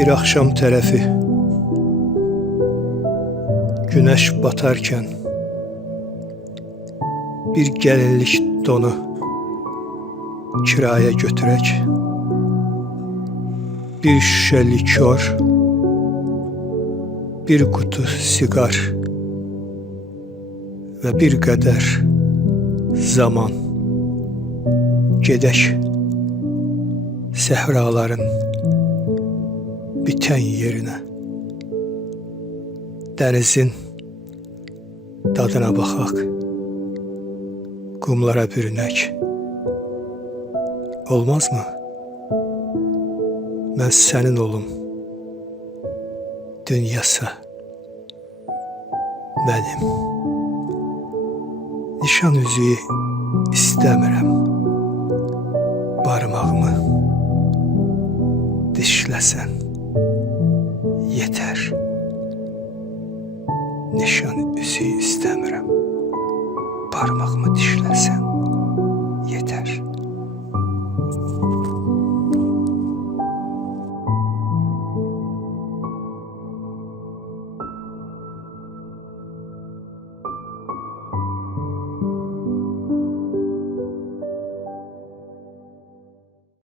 Bir axşam tərəfi Günəş batarkən bir gəlinlik donu kiraya götürək. Bir şüşə likör, bir qutu siqar və bir qədər zaman gedək səhraların bitən yerinə. Dənizin dadına baxaq, qumlara bürünək. Olmazmı? Mən sənin olum, dünyasa mənim. Nişan üzüyü istəmirəm, barmağımı dişləsən yetər. Nişan üzüyü istəmirəm, parmağımı dişləsən